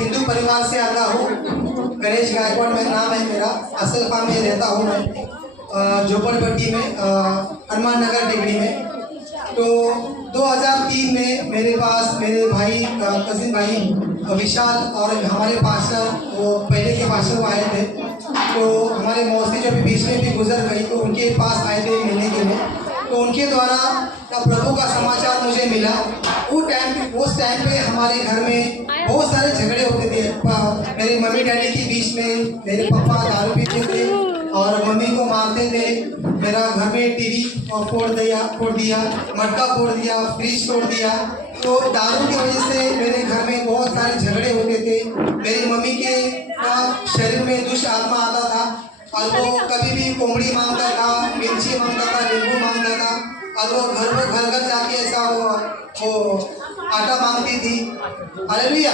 हिंदू परिवार से आता हूँ। गणेश गायकवाड़ मेरा नाम है। मेरा असल फार्म में रहता हूँ मैं झोपड़पट्टी में, हनुमान नगर डिग्री में। तो 2003 में मेरे पास मेरे भाई कजिन भाई विशाल और हमारे पास्टर, वो पहले के पास्टर वो आए थे। तो हमारे मौसी जो भी बीच में भी गुजर गई, तो उनके पास आए थे मिलने के लिए। तो उनके द्वारा प्रभु का समाचार मुझे मिला। उस टाइम पे हमारे घर में बहुत सारे झगड़े होते थे। मेरे मम्मी डैडी के बीच में मेरे पापा दारू पीते थे और मम्मी को मारते थे। मेरा घर में टीवी फोड़ दिया, मटका फोड़ दिया, फ्रिज तोड़ दिया। तो दारू की वजह से मेरे घर में बहुत सारे झगड़े होते थे। मेरी मम्मी के शरीर में दुष्ट आत्मा आता था और वो कभी भी कोमड़ी मांगता था, मिर्ची मांगता था, नींबू मांगता था और वो घर जाके ऐसा वो आटा मांगती थी। हालेलुया।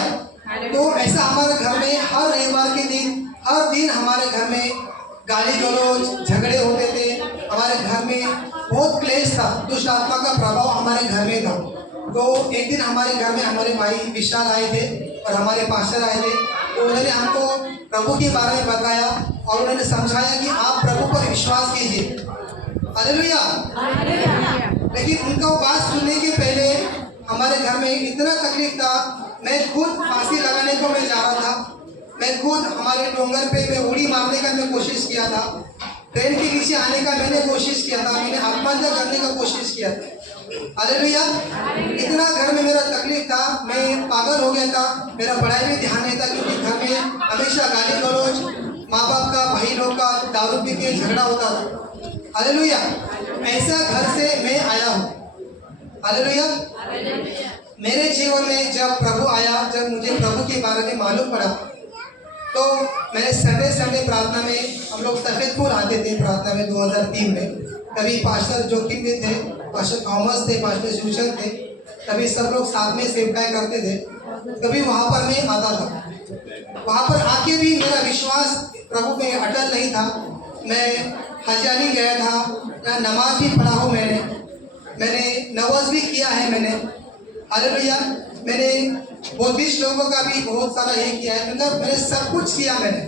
तो ऐसा हमारे घर में हर रविवार के दिन, हर दिन हमारे घर में गाली गलौज झगड़े होते थे। हमारे घर में बहुत क्लेश था, दुष्ट आत्मा का प्रभाव हमारे घर में था। तो एक दिन हमारे घर में हमारे भाई विशाल आए थे और हमारे पास्टर आए थे। तो उन्होंने हमको प्रभु के बारे में बताया और उन्होंने समझाया कि आप प्रभु पर विश्वास कीजिए। हालेलुया। लेकिन उनका बात सुनने के पहले हमारे घर में इतना तकलीफ था। मैं खुद फांसी लगाने को मैं जा रहा था। मैं खुद हमारे डोंगर पे मैं उड़ी मारने का मैं कोशिश किया था। ट्रेन के नीचे आने का मैंने कोशिश किया था। मैंने आत्महत्या करने का कोशिश किया था। हालेलुया। इतना घर में मेरा तकलीफ था, मैं पागल हो गया था। मेरा पढ़ाई में ध्यान नहीं था क्योंकि घर में हमेशा गाली गलौज, माँ बाप का, भाई लोग का दारू पी के झगड़ा होता था। हालेलुया। ऐसा घर से मैं आया हूँ। हालेलुया। मेरे जीवन में जब प्रभु आया, जब मुझे प्रभु के बारे में मालूम पड़ा, तो मैंने संडे प्रार्थना में, हम लोग सफेद फूल आते थे प्रार्थना में 2003 में। कभी पास्टर जोखिम में थे, पास्टर थॉमस थे, पास्टर सूचन थे, तभी सब लोग साथ में सेवकाई करते थे। कभी वहाँ पर मैं आता था। वहाँ पर आके भी मेरा विश्वास प्रभु में अटल नहीं था। मैं हजानी गया था, नमाज भी पढ़ा हूँ मैंने नवाज भी किया है मैंने। हालेलुया। मैंने बुद्धिस्ट लोगों का भी बहुत सारा ये किया है, मतलब मैंने सब कुछ किया मैंने,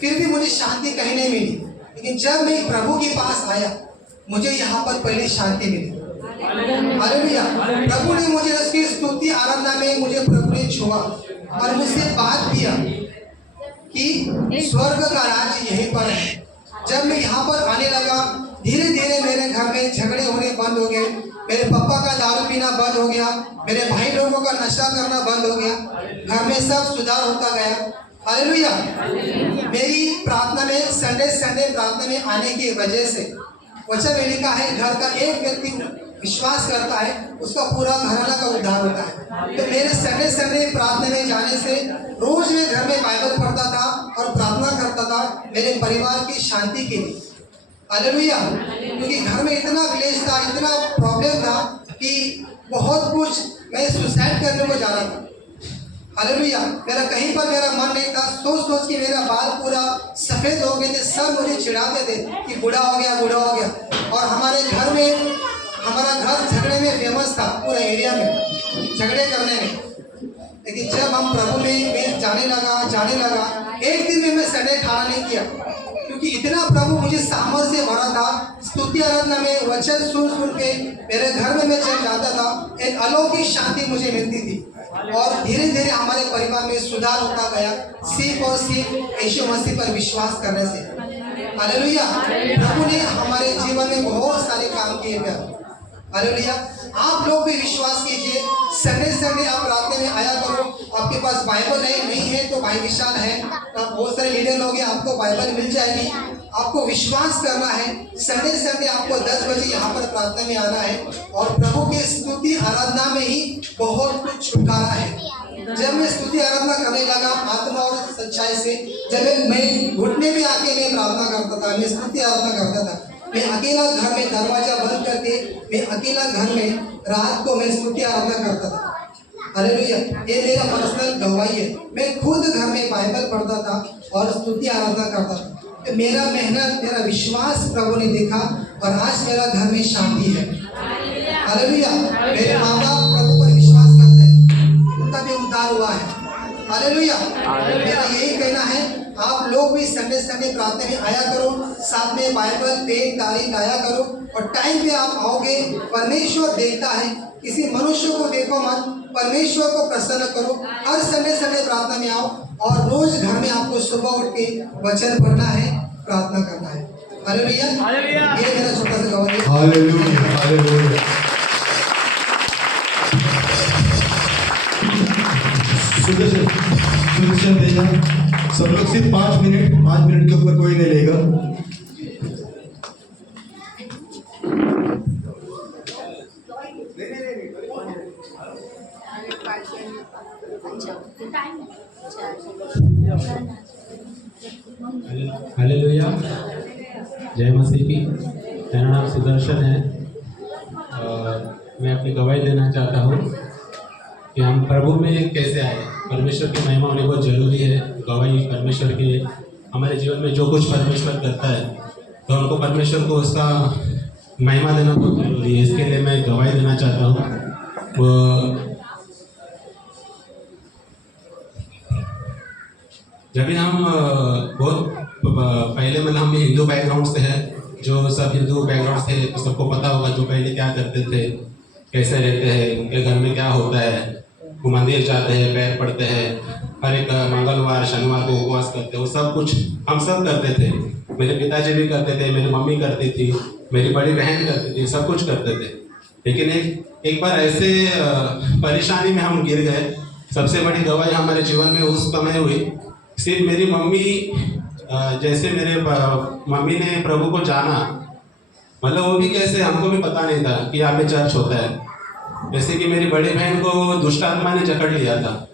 फिर भी मुझे शांति कहीं नहीं मिली। लेकिन जब मैं प्रभु के पास आया, मुझे यहाँ पर पहले शांति मिली। हालेलुया। प्रभु ने मुझे उसकी स्तुति आराधना में मुझे प्रभु ने छुआ और मुझसे बात किया कि स्वर्ग का राज्य यहीं पर है। जब मैं यहाँ पर आने लगा, धीरे धीरे मेरे घर में झगड़े होने बंद हो गए। मेरे पापा का दारू पीना बंद हो गया। मेरे भाई लोगों का नशा करना बंद हो गया। घर में सब सुधार होता गया। हालेलुया। मेरी प्रार्थना में संडे प्रार्थना में आने की वजह से वचन में लिखा है, घर का एक व्यक्ति विश्वास करता है उसका पूरा घराना का उद्धार होता है। तो मेरे संडे प्रार्थना में जाने से रोज मैं घर में बाइबल पढ़ता था और प्रार्थना करता था मेरे परिवार की शांति के लिए। हालेलुया। क्योंकि घर में इतना क्लेश था, इतना प्रॉब्लम था कि बहुत कुछ, मैं सुसाइड करने को जा रहा था। हालेलुया। मेरा कहीं पर मेरा मन नहीं था। सोच के मेरा बाल पूरा सफ़ेद हो गए थे। सब मुझे चिढ़ाते थे कि बूढ़ा हो गया। और हमारे घर में, हमारा घर झगड़े में फेमस था पूरे एरिया में, झगड़े करने में। लेकिन जब हम प्रभु में मैं जाने लगा, एक दिन में मैं संडे खाना नहीं किया क्योंकि इतना प्रभु मुझे सामर्थ्य से भरा था। स्तुति आराधना में वचन सुन के मेरे घर में मैं जब जाता था, एक अलौकिक शांति मुझे मिलती थी और धीरे धीरे हमारे परिवार में सुधार होता गया, सिर्फ यीशु मसीह पर विश्वास करने से। हालेलुया। प्रभु ने हमारे जीवन में बहुत सारे काम किए हैं। हालेलुया। आप लोग भी विश्वास कीजिए। संडे आप रात में आया करो। आपके पास बाइबल नहीं है तो भाई विशाल है, बहुत सारे लीडर लोग हैं, आपको बाइबल मिल जाएगी। आपको विश्वास करना है। संडे आपको 10 बजे यहाँ पर प्रार्थना में आना है और प्रभु के स्तुति आराधना में ही बहुत कुछ छुटकारा है। जब मैं स्तुति आराधना करने लगा आत्मा और सच्चाई से, जब मैं घुटने में आके मैं प्रार्थना करता था, मैं स्तुति आराधना करता था, मैं अकेला घर में दरवाजा बंद करके, मैं अकेला घर में रात को मैं स्तुति आराधना करता था। हालेलुया। ये मेरा पर्सनल गवाही है। मैं खुद घर में बाइबल पढ़ता था और स्तुति आराधना करता था। तो मेरा मेहनत, मेरा विश्वास प्रभु ने देखा और आज मेरा घर में शांति है। हालेलुया। मेरे माँ बाप प्रभु पर विश्वास करते हैं, उनका भी उद्धार हुआ है। हालेलुया। मेरा यही कहना है, आप लोग भी संडे संडे प्रार्थना में आया करो, साथ में बाइबल पेन तारीफ लाया करो, और टाइम पे आप आओगे। परमेश्वर देखता है, किसी मनुष्य को देखो मत, परमेश्वर को प्रसन्न करो। हर संडे संडे प्रार्थना में आओ, और रोज घर में आपको सुबह उठ के वचन पढ़ना है, प्रार्थना करना है। हालेलुया। ये मेरा छोटा सा गवाही है। Hallelujah, hallelujah. सुदर्शन भैया, सब लोग सिर्फ 5 मिनट के ऊपर कोई नहीं लेगा। हालेलुया, जय मसीह की। मेरा नाम सुदर्शन है और मैं अपनी गवाही देना चाहता हूँ कि हम प्रभु में कैसे आए। परमेश्वर की महिमा होनी बहुत जरूरी है। गवाही परमेश्वर के हमारे जीवन में जो कुछ परमेश्वर करता है, तो हमको परमेश्वर को उसका महिमा देना बहुत जरूरी है। इसके लिए मैं गवाही देना चाहता हूँ। वो जब भी हम बहुत पहले मतलब हम हिंदू बैकग्राउंड से हैं, जो सब हिंदू बैकग्राउंड से, तो सबको पता होगा जो पहले क्या करते थे, कैसे रहते हैं, उनके घर में क्या होता है। वो मंदिर जाते हैं, पैर पड़ते हैं, हर एक मंगलवार शनिवार को उपवास करते हैं। वो सब कुछ हम सब करते थे। मेरे पिताजी भी करते थे, मेरी मम्मी करती थी, मेरी बड़ी बहन करती थी, सब कुछ करते थे। लेकिन एक बार ऐसे परेशानी में हम गिर गए। सबसे बड़ी गवाही हमारे जीवन में उस समय हुई। सिर्फ मेरी मम्मी, जैसे मेरे मम्मी ने प्रभु को जाना, मतलब वो भी कैसे, हमको भी पता नहीं था कि यहाँ पे चर्च होता है। जैसे कि मेरी बड़ी बहन को दुष्ट आत्मा ने जकड़ लिया था।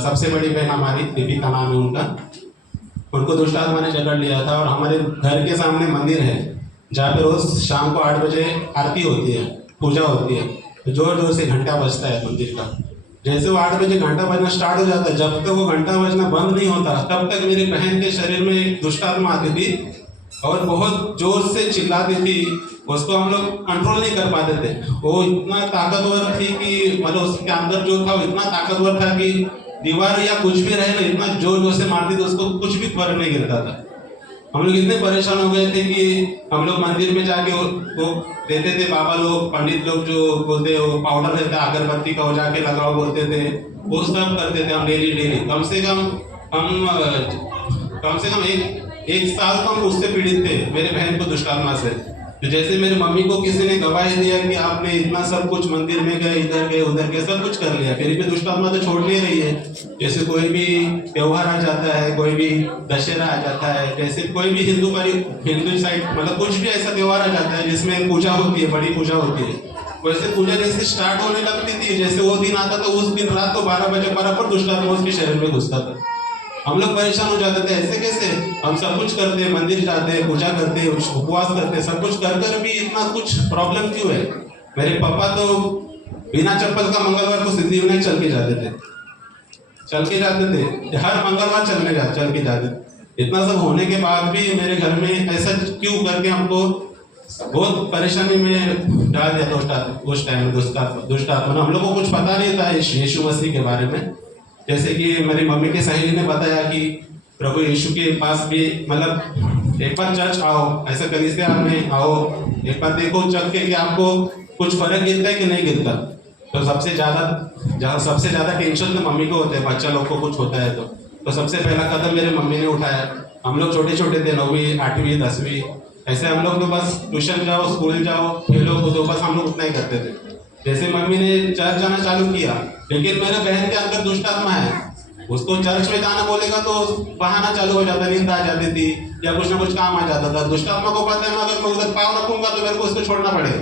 सबसे बड़ी बहन हमारी दीपिका नाम है उनका, उनको दुष्ट आत्मा ने जकड़ लिया था। और हमारे घर के सामने मंदिर है, जहाँ पे रोज शाम को 8 बजे आरती होती है, पूजा होती है। तो जोर जोर से घंटा बजता है मंदिर का। जैसे वो 8 बजे घंटा बजना स्टार्ट हो जाता है, जब तक वो घंटा बजना बंद नहीं होता, तब तक मेरी बहन के शरीर में एक दुष्ट आत्मा आती थी और बहुत जोर से चिल्लाती थी। उसको हम लोग कंट्रोल नहीं कर पाते थे। वो इतना ताकतवर थी कि मतलब उसके अंदर जो था वो इतना ताकतवर था कि दीवार या कुछ भी रहे ना, इतना जोर जोर से मारती थी, उसको कुछ भी फर्क नहीं गिरता था। हम लोग इतने परेशान हो गए थे कि हम लोग मंदिर में जाके वो देते थे, बाबा लोग, पंडित लोग जो बोलते वो पाउडर रहता है अगरबत्ती का, वो जाके लगाओ बोलते थे। वो सब करते थे हम डेली। कम से कम एक साल तो हम उससे पीड़ित थे, मेरे बहन को दुष्ट आत्मा से। तो जैसे मेरी मम्मी को किसी ने गवाही दिया कि आपने इतना सब कुछ मंदिर में गए, इधर गए उधर गए, सब कुछ कर लिया, फिर भी दुष्ट आत्मा तो छोड़ नहीं रही है। जैसे कोई भी त्योहार आ जाता है, कोई भी दशहरा आ जाता है, जैसे कोई भी हिंदू साइड मतलब कुछ भी ऐसा त्योहार आ जाता है जिसमें पूजा होती है, बड़ी पूजा होती है, वैसे पूजा जैसे स्टार्ट होने लगती थी, जैसे वो दिन आता था, उस दिन रात को 12 बजे बराबर दुष्ट आत्मा उसके शरीर में घुसता था। हम लोग परेशान हो जाते थे, ऐसे कैसे, हम सब कुछ करते हैं, मंदिर जाते हैं, पूजा करते हैं, उपवास करते हैं, सब कुछ कर भी इतना कुछ प्रॉब्लम क्यों है। मेरे पापा तो बिना चप्पल का मंगलवार को सिद्धिविनायक चल के जाते थे, हर मंगलवार चल के जाते थे। इतना सब होने के बाद भी मेरे घर में ऐसा क्यों करके हमको बहुत परेशानी में डाल दिया उस टाइम दुष्ट आत्मा। हम लोग को कुछ पता नहीं था यीशु मसीह के बारे में। जैसे कि मेरी मम्मी की सहेली ने बताया कि प्रभु यीशु के पास भी मतलब एक बार चर्च आओ, ऐसा कलीसिया में आओ, एक बार देखो चल के कि आपको कुछ फर्क गिरता है कि नहीं गिरता। तो सबसे ज़्यादा टेंशन तो मम्मी को होता है, बच्चा लोग को कुछ होता है तो सबसे पहला कदम मेरे मम्मी ने उठाया। हम लोग छोटे थे, 9वीं 8वीं 10वीं, ऐसे हम लोग तो बस ट्यूशन जाओ, स्कूल जाओ, खेलो कूदो, बस हम लोग उतना ही करते थे। जैसे मम्मी ने चर्च जाना चालू किया, लेकिन मेरे बहन के अंदर दुष्ट आत्मा है, उसको चर्च में जाना बोलेगा तो बहाना चालू हो जाता, नींद आ जाती थी या कुछ ना कुछ काम आ जाता था। दुष्ट आत्मा को पता है अगर मैं उधर पाँव रखूंगा तो मेरे को उसको छोड़ना पड़ेगा।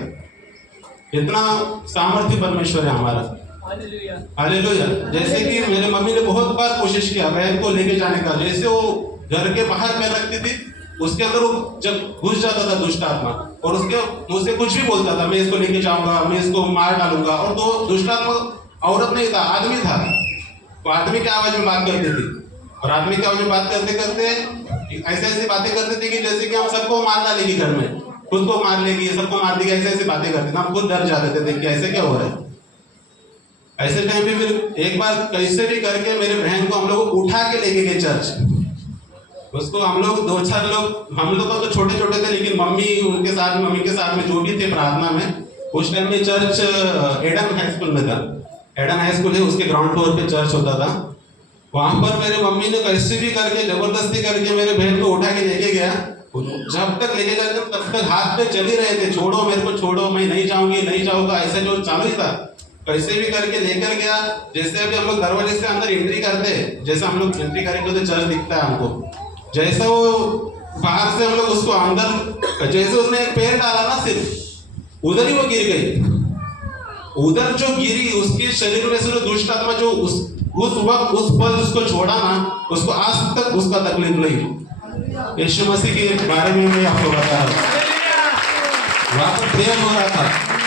इतना सामर्थ्य परमेश्वर है हमारा। हालेलुया। जैसे कि मेरे मम्मी ने बहुत बार कोशिश किया बहन को लेके जाने का, जैसे वो घर के बाहर पैर रखती थी, उसके अंदर वो जब घुस जाता था दुष्ट आत्मा और उसके मुझसे कुछ भी बोलता था, मैं इसको लेके जाऊंगा, मैं इसको मार डालूंगा। और तो दुष्ट आत्मा औरत नहीं था, आदमी था। वो आदमी की आवाज में बात करती थी और आदमी की आवाज में बात करते करते ऐसी बातें करते थे कि जैसे कि हम सबको मार डालेगी, घर में खुद को मार लेगी, सबको मार देगी, ऐसे बातें करते थे। हम खुद डर जाते थे देख के ऐसे क्या हो रहा है। ऐसे टाइम पे फिर एक बार कैसे भी करके मेरे बहन को हम लोग उठा के लेके गए चर्च। उसको हम लोग 2-4 लोग, हम लोग तो छोटे छोटे थे, लेकिन मम्मी के साथ में जो भी थे प्रार्थना में, उस टाइम में चर्च एडन हाई स्कूल में था। एडन हाई स्कूल है, उसके ग्राउंड फ्लोर पे चर्च होता था। वहां पर मेरे मम्मी ने कैसे भी करके जबरदस्ती करके मेरे बहन को उठा के लेके गया। जब तक लेके जाते तब तक हाथ पे चल ही रहे थे, छोड़ो मेरे को, छोड़ो, मैं नहीं जाऊंगी, नहीं जाऊंगा, ऐसा जो चालू ही था। कैसे भी करके लेकर गया। जैसे अभी हम लोग दरवाजे से अंदर एंट्री करते हैं, जैसे हम लोग एंट्री करेंगे तो चर्च दिखता है हमको, जैसा वो बाहर से हम लोग उसको अंदर, जैसे उसने एक पैर डाला ना, सिर्फ उधर ही वो गिर गई। उधर जो गिरी, उसके शरीर में से जो दुष्ट आत्मा जो उस वक्त उस पल उसको छोड़ा ना, उसको आज तक उसका तकलीफ नहीं। यीशु मसीह के बारे में मैं आपको बता रहा हूँ। वहां पर प्रेयर हो रहा था।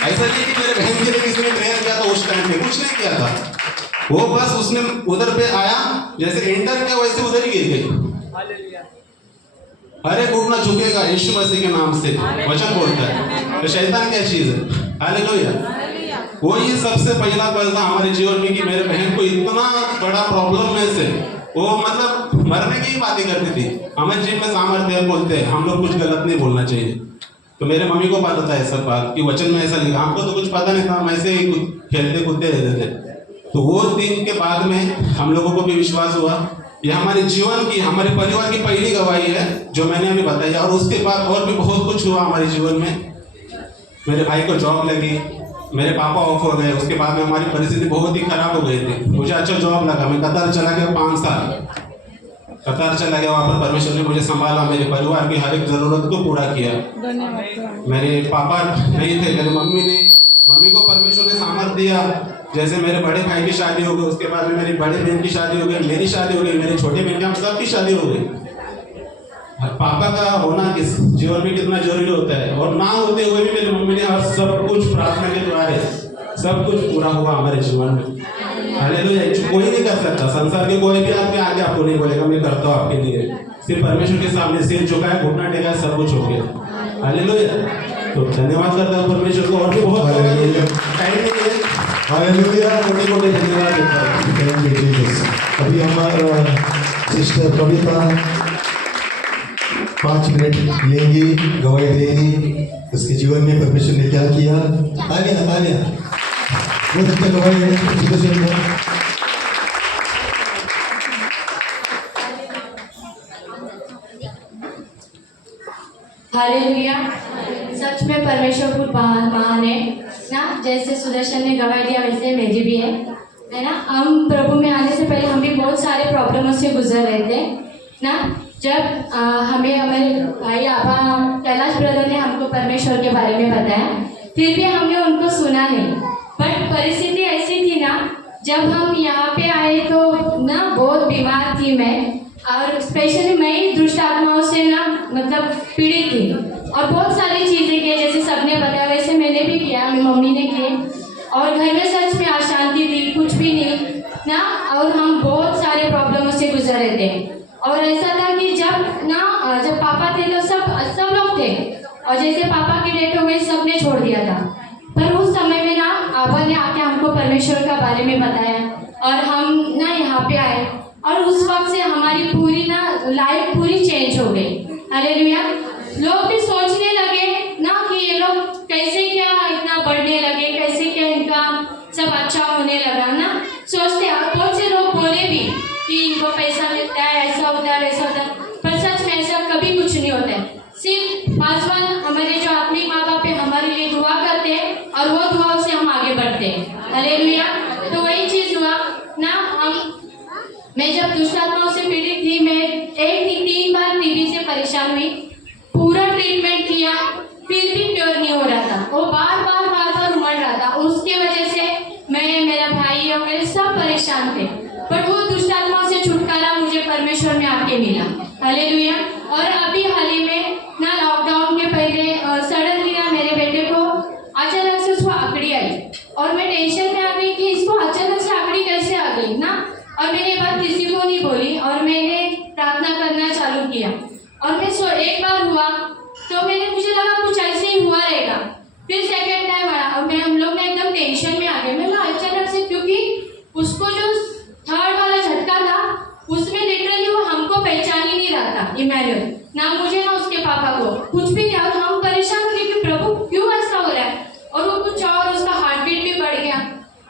ऐसा नहीं कि मेरे बहन के लिए किसी ने प्रेयर किया था, उस टाइम पे कुछ नहीं किया था। वो बस उसने उधर पे आया, जैसे एंटर किया वैसे उधर ही गिर गई। हर एक घुटना झुकेगा यीशु मसीह के नाम से, वचन बोलता है। तो शैतान क्या चीज है? हालेलुया। वही सबसे पहला पल था हमारे जीवन में कि मेरे बहन को इतना बड़ा प्रॉब्लम में से वो मतलब मरने की ही बातें करती थी। हमें जिम में सामर्थ्य बोलते हैं, हम लोग कुछ गलत नहीं बोलना चाहिए। तो मेरे मम्मी को पता था ये सब बात कि वचन में ऐसा लिखा, हमको तो कुछ पता नहीं था, हम ऐसे ही खेलते कूदते रहते थे। तो वो दिन के बाद में हम लोगों को भी विश्वास हुआ, ये हमारे जीवन की, हमारे परिवार की पहली गवाही है जो मैंने अभी बताई। और उसके बाद और भी बहुत कुछ हुआ हमारे जीवन में। मेरे भाई को जॉब लगी, मेरे पापा ऑफ हो गए, उसके बाद में हमारी परिस्थिति बहुत ही खराब हो गई थी। मुझे अच्छा जॉब लगा, मैं कतार चला गया 5 साल कतार चला गया। वहाँ पर परमेश्वर ने मुझे संभाला, मेरे परिवार की हर एक जरूरत को पूरा किया। मेरे पापा नहीं थे, मेरे मम्मी को परमेश्वर ने सामर्थ दिया। जैसे मेरे बड़े भाई की शादी हो गई, उसके बाद में मेरी बड़ी बहन की शादी हो गई, मेरी शादी हो गई, मेरे छोटे बहन, हम सबकी शादी हो गई। पापा का होना किस जीवन में कितना जरूरी होता है, और ना होते हुए भी मेरी मम्मी ने हर सब कुछ प्रार्थना के द्वारा सब कुछ पूरा हुआ हमारे जीवन में। हालेलुया। कोई नहीं कर सकता, संसार के कोई भी आदमी आगे आपको नहीं बोलेगा मैं करता हूँ आपके लिए। सिर्फ परमेश्वर के सामने सिर झुकाया, घुटना टेका, सब कुछ हो गया। हालेलुया। तो धन्यवाद करता हूँ परमेश्वर को, और भी बहुत टाइम नहीं है। हालेलुया। मोटे धन्यवाद देता हूँ। अभी हमारा सिस्टर कविता 5 मिनट लेंगी, गवाही देंगी उसके जीवन में परमेश्वर ने क्या किया। आलिया बहुत अच्छा गवाही है। हालेलुया। सच में परमेश्वर बहुत महान है ना। जैसे सुदर्शन ने गवाही दिया वैसे मेरी भी है ना। हम प्रभु में आने से पहले हम भी बहुत सारे प्रॉब्लमों से गुजर रहे थे ना। जब हमें हमारे भाई आबा कैलाश ब्रदर ने हमको परमेश्वर के बारे में बताया, फिर भी हमने उनको सुना नहीं। बट परिस्थिति ऐसी थी ना, जब हम यहाँ पे आए तो ना बहुत बीमार थी मैं, और स्पेशली मैं ही दुष्ट आत्माओं से ना मतलब पीड़ित थी, और बहुत सारी चीज़ें की जैसे सबने बताया वैसे मैंने भी किया, मेरी मम्मी ने किए। और घर में सच में अशांति थी, कुछ भी नहीं ना, और हम बहुत सारे प्रॉब्लमों से गुजर रहे थे। और ऐसा था कि जब पापा थे तो सब लोग थे, और जैसे पापा की डेथ हो गई सबने छोड़ दिया था। पर उस समय में ना आबा ने आके हमको परमेश्वर का बारे में बताया, और हम ना यहाँ पे आए, और उस वक्त से हमारी पूरी ना लाइफ पूरी चेंज हो गई। हालेलुया। लोग भी सोचने लगे ना कि ये लोग कैसे क्या इतना बढ़ने लगे, कैसे क्या इनका सब अच्छा होने लगा ना। सोचते बहुत से लोग बोले भी कि इनको पैसा मिलता है, ऐसा होता है, वैसा होता है, पर सच में ऐसा कभी कुछ नहीं होता है। सिर्फ बाजवान हमारे जो आत्मिक माँ बाप है हमारे लिए दुआ करते हैं, और वो दुआओं से हम आगे बढ़ते हैं। हालेलुया। तो वही चीज़ हुआ ना। मैं जब दुष्ट आत्माओं से पीड़ित थी, मैं 3 बार टीबी से परेशान हुई, पूरा ट्रीटमेंट किया, फिर भी क्योर नहीं हो रहा था। वो बार बार उमड़ रहा था। उसके वजह से मैं, मेरा भाई और मेरे सब परेशान थे। बट वो दुष्ट आत्माओं से छुटकारा मुझे परमेश्वर में आके मिला। हालेलुया। और अभी हाल ही में ना लॉकडाउन के पहले सडनली ना मेरे बेटे को अचानक से उसको आकड़ी आई, और मैं टेंशन में आ गई कि इसको अचानक से आकड़ी कैसे आ गई ना। और मैंने ये बात किसी को नहीं बोली, और मैंने प्रार्थना करना चालू किया। और मैं एक बार हुआ तो मुझे लगा कुछ ऐसे ही हुआ रहेगा। फिर सेकेंड टाइम आया, और हम लोग ना एकदम टेंशन में आ गए। मैं अचानक से, क्योंकि उसको जो थर्ड वाला झटका था उसमें लिटरली वो हमको पहचान ही नहीं रहा था, इमैनुअल, ना मुझे ना उसके पापा को, कुछ भी नहीं। और हम परेशान हो गए कि प्रभु क्यों ऐसा हो रहा है, और वो कुछ और उसका हार्ट बीट भी बढ़ गया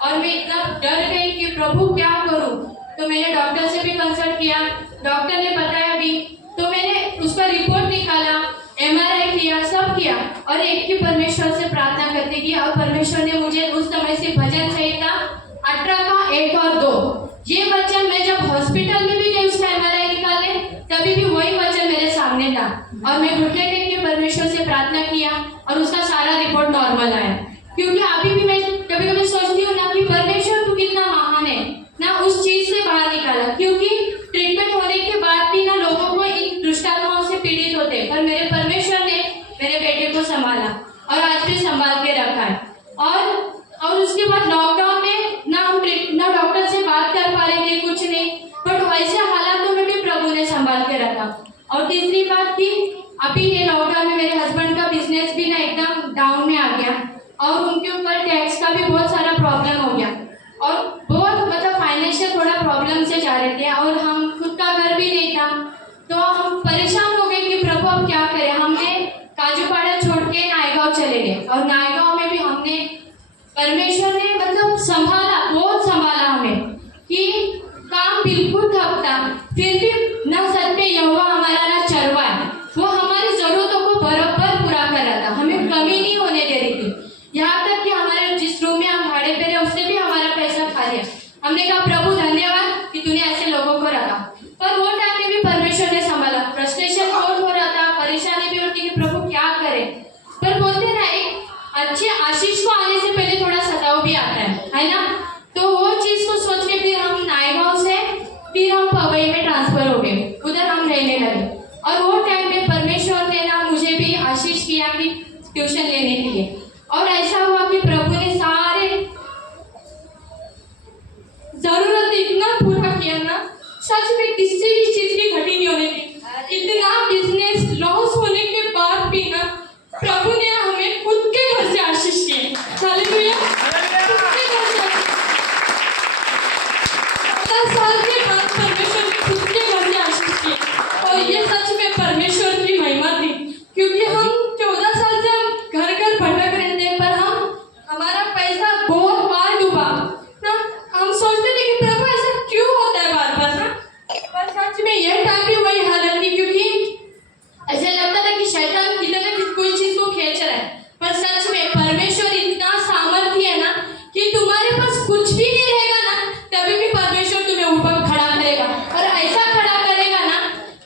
और मैं इतना डर गई कि प्रभु क्या करूं। तो मैंने डॉक्टर से भी कंसल्ट किया, डॉक्टर ने बताया भी, तो मैंने उसका रिपोर्ट निकाला, MRI किया, सब किया और एक ही परमेश्वर से प्रार्थना करते की, और परमेश्वर ने मुझे उस समय से भजन संहिता 18 का 1 और 2 ये वचन, मैं जब हॉस्पिटल में भी गई उसका MRI निकालने तभी भी वही वचन मेरे सामने था, और मैं घुटने टेक के परमेश्वर से प्रार्थना किया और उसका सारा रिपोर्ट नॉर्मल आया। क्योंकि अभी भी मैं कभी कभी सोचती हूँ ना कि परमेश्वर तू कितना महान है ना, उस चीज से बाहर निकाला। क्योंकि ट्रीटमेंट होने के बाद भी ना लोगों को इन दुष्टात्माओं से पीड़ित होते, पर मेरे परमेश्वर ने मेरे बेटे को संभाला और आज भी संभाल के रखा है। और उसके बाद लॉकडाउन में ना डॉक्टर से बात कर पा रहे थे, कुछ नहीं, बट वैसे हालातों में भी प्रभु ने संभाल के रखा। और तीसरी बात थी, अभी ये लॉकडाउन में मेरे हस्बैंड का बिजनेस भी ना एकदम डाउन में आ गया और उनके ऊपर टैक्स का भी बहुत सारा प्रॉब्लम हो गया और बहुत मतलब फाइनेंशियल थोड़ा प्रॉब्लम से जा रहे थे, और हम खुद का घर भी नहीं था, तो हम परेशान हो गए कि प्रभु अब क्या करें। हमने काजूपाड़ा छोड़ के नायगांव चले गए और नायगांव में भी हमने, परमेश्वर ने मतलब संभाला, बहुत संभाला हमें कि काम बिल्कुल ठप था, फिर भी ना सच में यहोवा हमारा ना चरवा है, वो हमारी जरूरतों को बराबर पूरा कर रहा था, हमें कमी नहीं होने दे रही थी। यहाँ तक कि हमारे जिस रूम में हम भाड़े पे रहे उससे भी हमारा पैसा खा लिया। हमने कहा प्रभु धन्यवाद कि तूने ऐसे लोगों को रखा, पर वो टाइम में भी परमेश्वर ने संभाला। फ्रस्ट्रेशन बहुत हो रहा था, परेशानी भी होती कि प्रभु क्या करे, पर बोलते ना एक अच्छे आशीष को आने से पहले थोड़ा सताव भी आता है ना। तो वो चीज को सोच के फिर हम नायगांव से फिर हम पवई में ट्रांसफर हो गए, उधर हम रहने लगे। और वो टाइम में परमेश्वर ने ना मुझे भी आशीष किया कि ट्यूशन लेने के लिए, और ऐसा हुआ कि प्रभु ने सारे जरूरत इतना पूरा किया ना, सच में किसी भी चीज की घटी नहीं होने दी। इतना बिजनेस लॉस होने के बाद भी ना प्रभु ने हमें खुद के घर से आशीष किए। हालेलुया, खुद के घर से 10 साल के बाद परमेश्वर ने खुद के घर से आशीष किए, और ये सच में परमेश्वर की महिमा थी। क्योंकि हम 14 साल से हम घर घर भटक रहे थे, पर हमारा पैसा बहुत बार डूबा ना। हम सोचते थे कि प्रभु ऐसा क्यों होता है बार बार ना, पर सच में यह टाइम भी वही हालत थी। क्योंकि ऐसा लगता था कि शैतान कितने कोई चीज को खींच रहा है, पर सच में परमेश्वर इतना सामर्थ्य है ना कि तुम्हारे पास कुछ भी नहीं रहेगा ना, तभी भी परमेश्वर तुम्हें ऊपर खड़ा करेगा, और ऐसा खड़ा करेगा ना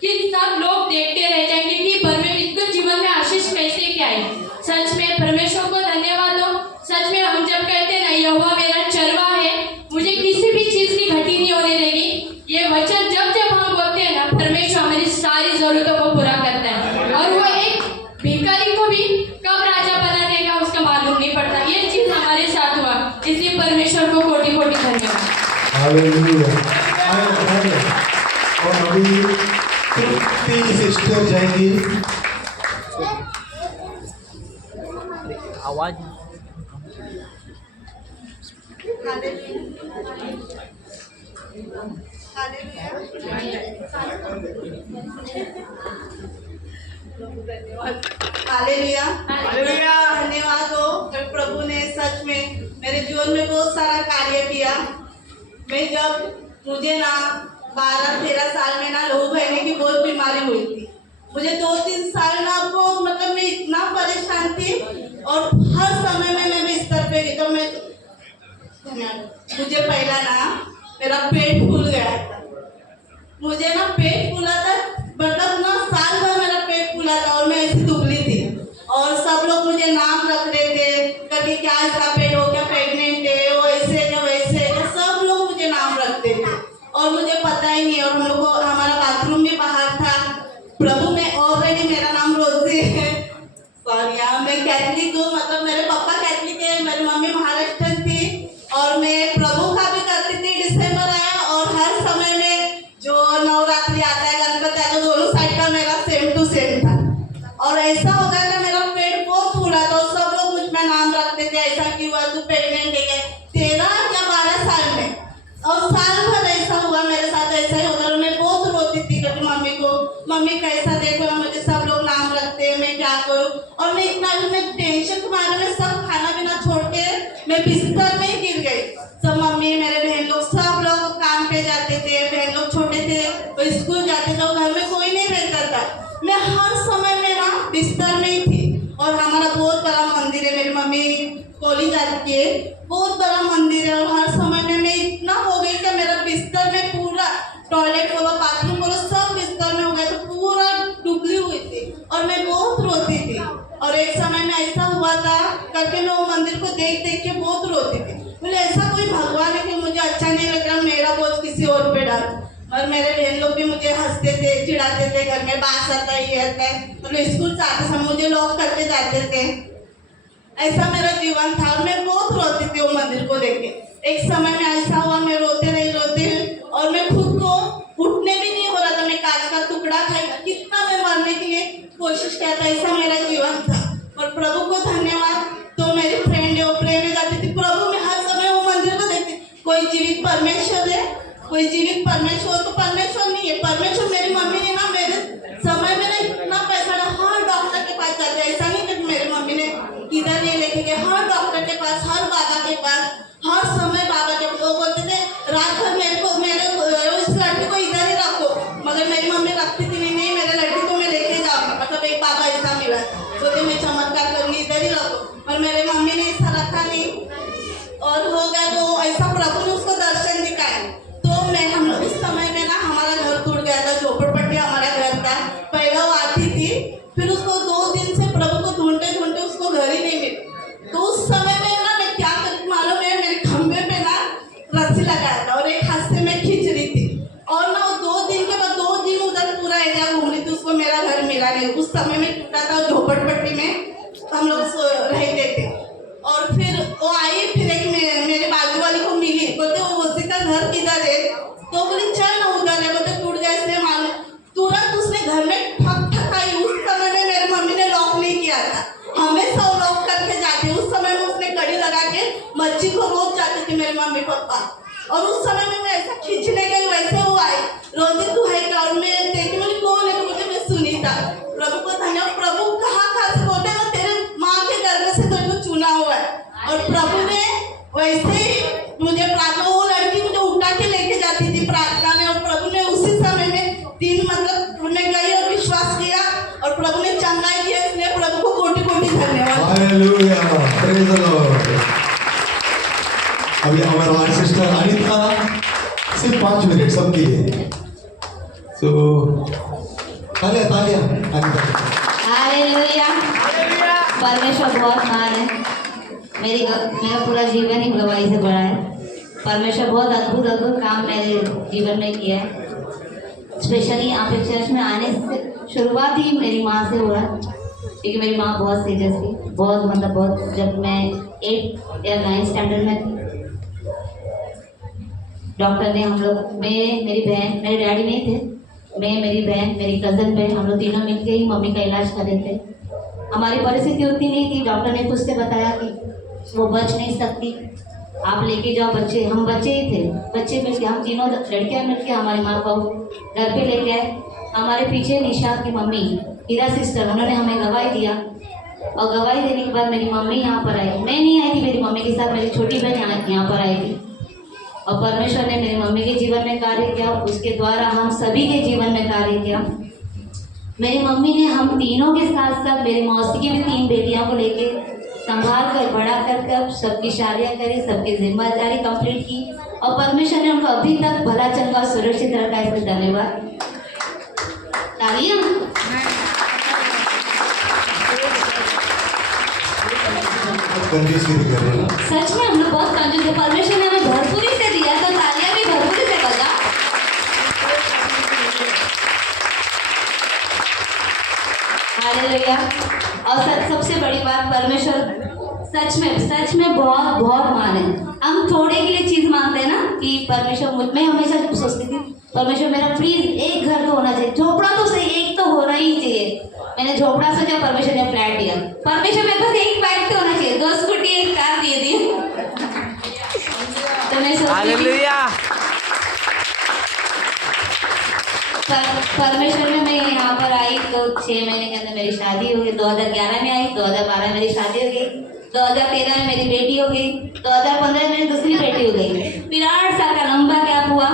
कि सब लोग देखते रह जाएंगे कि परमेश्वर जीवन में आशीष कैसे क्या है। सच में परमेश्वर को धन्यवाद दो। सच में हम जब कहते हैं ना यहोवा मेरा चरवा है, मुझे किसी भी चीज की घटी नहीं होने देगी, ये वचन जब जब हम बोलते हैं ना, परमेश्वर हमारी सारी जरूरतों को पूरा करता है, और वो एक भिखारी को भी कब राजा बना देगा उसका मालूम नहीं पड़ता। ये चीज हमारे साथ हुआ, इसलिए परमेश्वर को कोटि कोटि धन्यवाद। हालेलुया। और अभी 3 सिस्टर जाएंगी। आवाज हालेलुया, धन्यवाद हो प्रभु ने सच में मेरे जीवन में बहुत सारा कार्य किया। मैं जब मुझे ना 12-13 साल में ना लहू बहने की बहुत बीमारी हुई थी, मुझे 2-3 साल ना बहुत मतलब मैं इतना परेशान थी, और हर समय में मैं बिस्तर पे गई तो मुझे पहला ना मेरा पेट फूल गया था। मुझे ना पेट फूला था, मतलब ना साल भर मेरा पेट फूला था और मैं ऐसी दुबली थी, और सब लोग मुझे नाम रख रहे थे, कभी क्या इसका पेट हो, क्या प्रेग्नेंट है, वो ऐसे है क्या वैसे है क्या, सब लोग मुझे नाम रखते थे और मुझे पता ही नहीं। और हम लोग को हमारा बाथरूम भी बाहर था। प्रभु में ऑलरेडी मेरा नाम रोजी है, सॉरी यार, मैं कैथलिक हूँ, मतलब मेरे पापा कैथलिक है, मेरी मम्मी महाराष्ट्र थी, और मैं प्रभु का भी करती थी। दिसंबर आया और हर समय में जो नवरात्रि आता है, गणपति आता है, दोनों साइड का मेरा सेम टू सेम था, और ऐसा हो गया कि मेरा पेट बहुत फूला था, सब लोग मुझ में नाम रखते थे, ऐसा क्यों हुआ, तू प्रेग्नेंट है क्या, 13 या 12 साल में मम्मी कैसा देखो, मुझे सब लोग नाम रखते हैं, मैं क्या करूँ। और मैं इतना टेंशन के मारे में सब खाना पीना छोड़ के मैं बिस्तर में ही गिर गई। सब मम्मी मेरे बहन लोग सब लोग काम पे जाते थे, बहन लोग छोटे थे वो स्कूल जाते थे, घर में कोई नहीं रहता था। मैं हर समय में वहाँ बिस्तर में ही थी। और हमारा बहुत बड़ा मंदिर है, मेरी मम्मी कॉलेज जाती है, बहुत बड़ा मंदिर है। और हर समय में मैं इतना हो गई कि मेरा बिस्तर में पूरा टॉयलेट बोलो बाथरूम बोलो सब बिस्तर में हो गया, तो पूरा डूबी हुई थी और मैं बहुत रोती थी। और एक समय में ऐसा हुआ था करके मैं वो मंदिर को देख देख के बहुत रोती थी। बोले ऐसा कोई भगवान है कि मुझे अच्छा नहीं लग रहा, मेरा बोझ किसी और पे डाल। और मेरे बहन लोग भी मुझे हंसते थे, चिढ़ाते थे, घर में बात आता है, ये आता है। मतलब स्कूल से आते समय मुझे लॉक करके जाते थे। ऐसा मेरा जीवन था और मैं बहुत रोती थी वो मंदिर को देख के। एक समय में ऐसा हुआ मैं रोते रही और मैं खुद को उठने भी नहीं हो रहा था, मैं कांच का टुकड़ा खाई, कितना मैं मरने के लिए कोशिश किया था। ऐसा मेरा जीवन था। और प्रभु को धन्यवाद। तो मेरी फ्रेंड है वो प्रेम में जाती थी, प्रभु में हर समय वो मंदिर को देखती। कोई जीवित परमेश्वर है, कोई जीवित परमेश्वर तो परमेश्वर नहीं है, परमेश्वर मेरी मम्मी ने ना मेरे समय में ना इतना पैसा ना हर डॉक्टर के पास जाते। ऐसा नहीं कि मेरी मम्मी ने किधर नहीं लेके गए, हर डॉक्टर के पास, हर बाबा के पास, हर समय बाबा के वो बोलते थे रात भर मेरे इस लड़की को इधर ही रखो। मगर मेरी मम्मी रखती थी नहीं, मेरे लड़की को मैं लेके जाऊँगा। मतलब एक बाबा ऐसा मिला बोलते मैं चमत्कार करूँगी, इधर ही रखो। और मेरे मम्मी ने ऐसा रखा नहीं और हो गया। तो ऐसा प्रभु ने उसको दर्शन दिखाया। तो मैं हम उस समय में ना हमारा घर टूट गया था, झोपड़पट्टी हमारा घर था। पहले वो आती थी, फिर उसको 2 दिन से प्रभु को ढूंढते ढूंढते उसको घर ही नहीं मिला। तो उस समय में ना मैं क्या करती मालूम है, मेरे खंभे पे ना रस्सी लगाया था और एक हाथ से मैं खींच रही थी। और ना वो 2 दिन के बाद 2 दिन उधर पूरा एरिया घूम रही थी, उसको मेरा घर मिला नहीं। उस समय में टूटा था झोपड़पट्टी में हम लोग रहते थे। और फिर वो आई, फिर एक मेरे बाजू वाली को मिली, बोलते वो उसी का घर किधर है। तो बोली चल ना उधर है, बोलते टूट गया इसलिए मालूम। तुरंत उसने घर में ठक ठकाई। उस समय में मेरी मम्मी ने लॉक नहीं किया था, हमेशा वो लॉक करके जाती। उस समय में उसने कड़ी लगा के मच्छी को रोज जाती थी मेरी मम्मी पापा। और उस समय में मैं ऐसा खींचने गई, वैसे वो आई, रोजी तू है क्या? और मैं देखी बोली कौन है? मुझे मैं सुनीता। प्रभु को धन्यवाद। प्रभु कहाँ से बोलते हैं, तेरे माँ के गर्भ से तेरे को चुना हुआ है। और प्रभु ने वैसे ही मुझे प्रार्थना, वो लड़की मुझे उठा के लेके जाती थी प्रार्थना में। और प्रभु ने उसी समय में 3 मतलब मैं गई और विश्वास किया और प्रभु ने चंगाई किया। इसलिए प्रभु को कोटि कोटि धन्यवाद। Hallelujah, praise the Lord. अभी हमारा हमारी सिस्टर अनिता सिर्फ 5 मिनट सबके लिए। तो तालियां तालियां अनिता। हालेलुया, परमेश्वर बहुत महान है। मेरा पूरा जीवन ही गवाही से भरा है। परमेश्वर बहुत अद्भुत अद्भुत काम मेरे जीवन में किया है। स्पेशली यहाँ पे चर्च में आने से शुरुआत ही मेरी माँ से हुआ, क्योंकि मेरी माँ बहुत सीरियस थी, बहुत जब मैं 8 या 9 स्टैंडर्ड में थी, डॉक्टर ने हम लोग, मेरी बहन, मेरे डैडी नहीं थे, मैं, मेरी बहन, मेरी कज़न बहन, हम लोग तीनों मिलकर ही मम्मी का इलाज कर रहे थे। हमारी परिस्थिति उतनी नहीं थी। डॉक्टर ने कुछ से बताया कि वो बच नहीं सकती, आप लेके जाओ बच्चे। हम बच्चे ही थे, बच्चे मिलके, हम तीनों लड़कियां मिलके हमारी माँ को घर पे लेके आए। हमारे पीछे निशा की मम्मी हीरा सिस्टर, उन्होंने हमें गवाही दिया। और गवाही देने के बाद मेरी मम्मी यहाँ पर आई। मैं नहीं आई थी, मेरी मम्मी के साथ मेरी छोटी बहन यहाँ पर आई थी। और परमेश्वर ने मेरी मम्मी के जीवन में कार्य किया, उसके द्वारा हम सभी के जीवन में कार्य किया। मेरी मम्मी ने हम तीनों के साथ साथ मेरी मौसी की भी 3 बेटियों को लेके संभाल कर बड़ा कर सबकी शादियाँ करी, सबकी जिम्मेदारी कंप्लीट की। और परमेश्वर ने उनको अभी तक भला चंगा सुरक्षित रखा है। इसमें धन्यवाद। तालियां। सच में हम लोग बहुत कंजूस है। परमेश्वर ने हमें भरपूरी से दिया, तो तालियां भी भरपूरी से बजा। हालेलुया। और सबसे बड़ी बात, परमेश्वर सच में बहुत बहुत महान है। हम थोड़े के लिए चीज़ मांगते हैं ना कि परमेश्वर, मैं हमेशा सोचती थी परमेश्वर मेरा प्लीज एक घर तो होना चाहिए, झोपड़ा तो सही, एक तो होना ही चाहिए। मैंने झोपड़ा सोचा, परमेश्वर ने फ्लैट दिया। परमेश्वर मेरे पास एक बाइक तो होना चाहिए, 2 स्कूटी 1 कार दे दी। तो मैं सोचती परमेश्वर में मैं यहाँ पर आई तो 6 महीने के अंदर मेरी शादी हो गई। 2011 में आई, 2012 में मेरी शादी हो गई, 2013 में मेरी बेटी हो गई, 2015 में मेरी दूसरी बेटी हो गई। फिर 8 साल का लंबा गैप हुआ।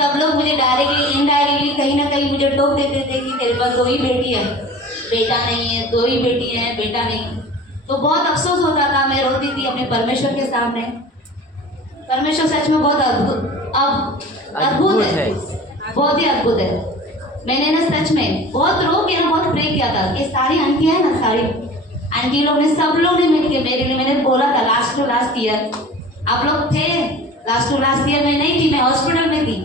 सब लोग मुझे डायरेक्टली इनडायरेक्टली कहीं ना कहीं मुझे टोक देते थे कि तेरे पास 2 ही बेटी है, बेटा नहीं है, 2 ही बेटी है, बेटा नहीं। तो बहुत अफसोस होता था, मैं रोती थी अपने परमेश्वर के सामने। परमेश्वर सच में बहुत अद्भुत है, बहुत ही अद्भुत है। मैंने ना सच में बहुत रो के ना बहुत प्रे किया था कि सारी आंटियां है ना, सारी आंटी लोग ने, सब लोग ने मिलकर मेरे लिए, मैंने बोला था लास्ट टू लास्ट ईयर आप लोग थे, लास्ट टू लास्ट ईयर में नहीं थी, मैं हॉस्पिटल में थी,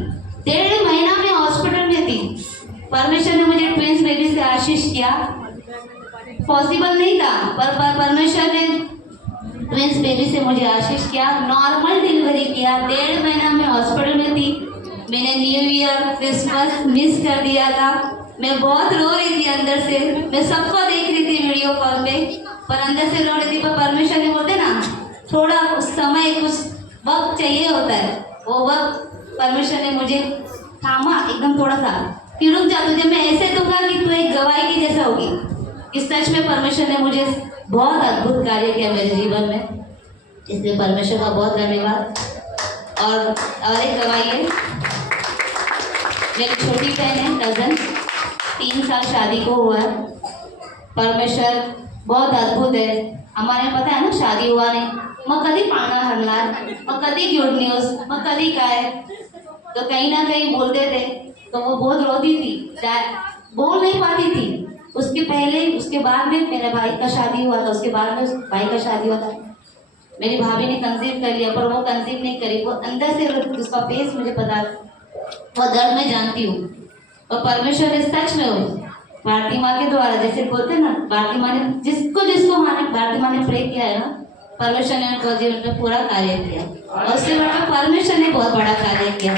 1.5 महीना में हॉस्पिटल में थी। परमेश्वर ने मुझे ट्विंस बेबी से आशीष किया, पॉसिबल नहीं था पर परमेश्वर ने ट्विंस बेबी से मुझे आशीष किया, नॉर्मल डिलीवरी किया, 1.5 महीना में हॉस्पिटल में थी। मैंने न्यू ईयर क्रिसमस मिस कर दिया था, मैं बहुत रो रही थी अंदर से, मैं सबको देख रही थी वीडियो कॉल पे, पर अंदर से रो रही थी। पर परमेश्वर ने बोलते ना थोड़ा उस समय कुछ वक्त चाहिए होता है, वो वक्त परमेश्वर ने मुझे थामा एकदम थोड़ा सा कि रुक जा, तुझे मैं ऐसे दूंगा कि तू एक गवाही की जैसा होगी। कि सच में परमेश्वर ने मुझे बहुत अद्भुत कार्य किया मेरे जीवन में, इसलिए परमेश्वर का बहुत धन्यवाद। और एक गवाही है, मेरी छोटी बहन है, कज़न, 3 साल शादी को हुआ है। परमेश्वर बहुत अद्भुत है। हमारे पता है ना, शादी हुआ नहीं, मग कधी पाळणा हरणार, मग कधी गुड न्यूज़, मग कधी काय, तो कहीं ना कहीं बोलते थे, तो वो बहुत रोती थी, बोल नहीं पाती थी। उसके पहले उसके बाद में मेरे भाई का शादी हुआ था, उसके बाद में भाई का शादी हुआ था, मेरी भाभी ने कंसीव कर लिया, पर वो कंसीव नहीं करी, वो अंदर से उसका फेस मुझे पता, वो दर्द मैं जानती हूँ। और परमेश्वर ने सच में हो भारती माँ के द्वारा, जैसे बोलते हैं ना, भारती माँ ने जिसको जिसको भारती माँ ने प्रे किया है ना, परमेश्वर ने उनको जीवन में पूरा कार्य किया। और उससे बढ़कर परमेश्वर ने बहुत बड़ा कार्य किया।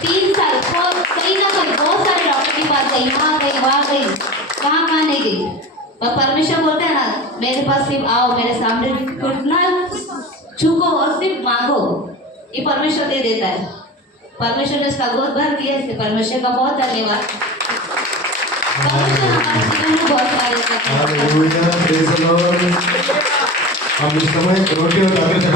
3 साल कहीं ना कहीं बहुत सारे डॉक्टर के पास गई, वहाँ गई, वहाँ गई, कहाँ नहीं गई, पर परमेश्वर बोलते हैं ना, मेरे पास सिर्फ आओ, मेरे सामने घुटना झुको और सिर्फ मांगो, ये परमेश्वर दे देता है। परमेश्वर ने उसका गोद भर दिया, इससे परमेश्वर का बहुत धन्यवाद। परमेश्वर हमारे जीवन में बहुत कार्य करता है। Hallelujah, praise the Lord. हम इस समय रोटी और दाल से